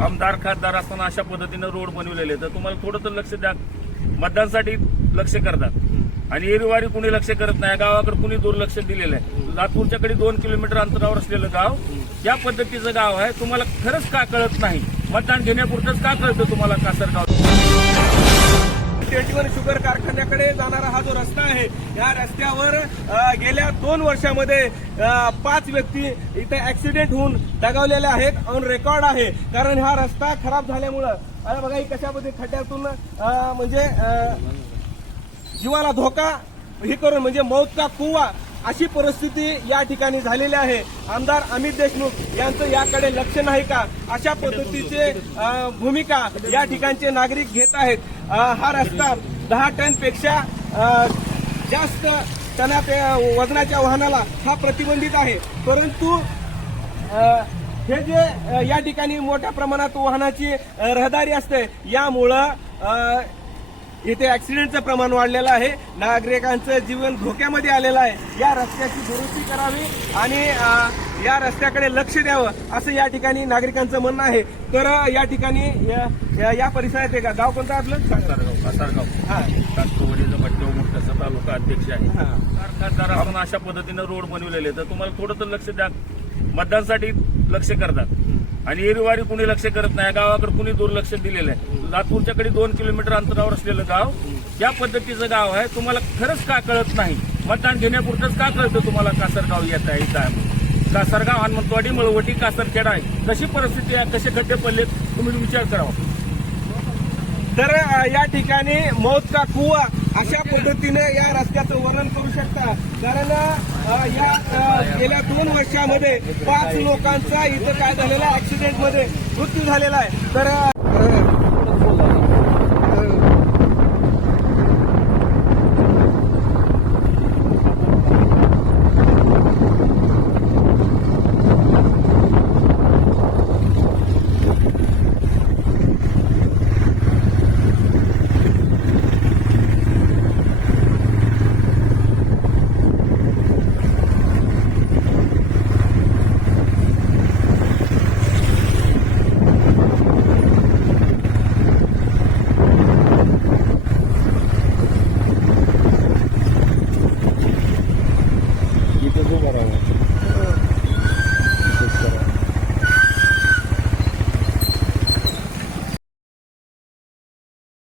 आमदार खासदार असताना अशा पद्धतीनं रोड बनवलेले तर तुम्हाला थोडं तर लक्ष द्या. मतदानसाठी लक्ष करतात. आणि एरवारी कुणी लक्ष करत नाही गावाकडे कुणी दुर्लक्ष दिलेलं आहे. लातूरच्याकडे दोन किलोमीटर अंतरावर असलेलं गाव या पद्धतीचं गाव आहे. तुम्हाला खरंच का कळत नाही? मतदान घेण्यापुरतंच का कळतं तुम्हाला कासरगाव? ट्वेंटी वन शुगर कारखान्याकडे जाणारा हा जो रस्ता आहे या रस्त्यावर गेल्या दोन वर्षामध्ये पाच व्यक्ती इथे ऍक्सिडेंट होऊन दगावलेल्या आहेत ऑन रेकॉर्ड आहे. कारण हा रस्ता खराब झाल्यामुळं अरे बघा ही कशामध्ये खड्ड्यातून म्हणजे जीवाला धोका हे करून म्हणजे मौत का कुवा अशी परिस्थिती या ठिकाणी झालेली आहे. आमदार अमित देशमुख यांचं याकडे लक्ष नाही का? अशा पद्धतीचे भूमिका या ठिकाणचे नागरिक घेत आहेत. हा रस्ता दहा टनपेक्षा जास्त टना वजनाच्या वाहनाला हा प्रतिबंधित आहे. परंतु हे जे या ठिकाणी मोठ्या प्रमाणात वाहनाची रहदारी असते यामुळं इथे ऍक्सिडेंटचं प्रमाण वाढलेलं आहे. नागरिकांचं जीवन धोक्यामध्ये आलेलं आहे. या रस्त्याची दुरुस्ती करावी आणि या रस्त्याकडे लक्ष द्यावं असं या ठिकाणी नागरिकांचं म्हणणं आहे. तर या ठिकाणी या- या- परिसरात आहे का? गाव कोणतं आपलं? हा. तालुका अध्यक्ष आहे. हा. खासदार असताना अशा पद्धतीनं रोड बनवलेले तर तुम्हाला थोडं तर लक्ष द्या. मतदानसाठी लक्ष करतात. आणि एरवारी कुणी लक्ष करत नाही गावाकडे कुणी दुर्लक्ष दिलेलं आहे. लातूरच्याकडे दोन किलोमीटर अंतरावर असलेलं गाव या पद्धतीचं गाव आहे तुम्हाला खरंच का कळत नाही? मतदान घेण्यापुरतंच का कळतं तुम्हाला कासरगाव येत आहे इथं आहे? कासरगाव हनुमंतवाडी मळवटी कासरखेडा आहे. कशी परिस्थिती आहे कसे खड्डे पडलेत तुम्ही विचार करावा. तर या ठिकाणी मौत का कुवा अशा पद्धतीने या रस्त्याचं वर्णन करू शकता. कारण या गेल्या दोन वर्षामध्ये पाच लोकांचा इथं काय झालेला ऍक्सिडेंटमध्ये मृत्यू झालेला आहे. तर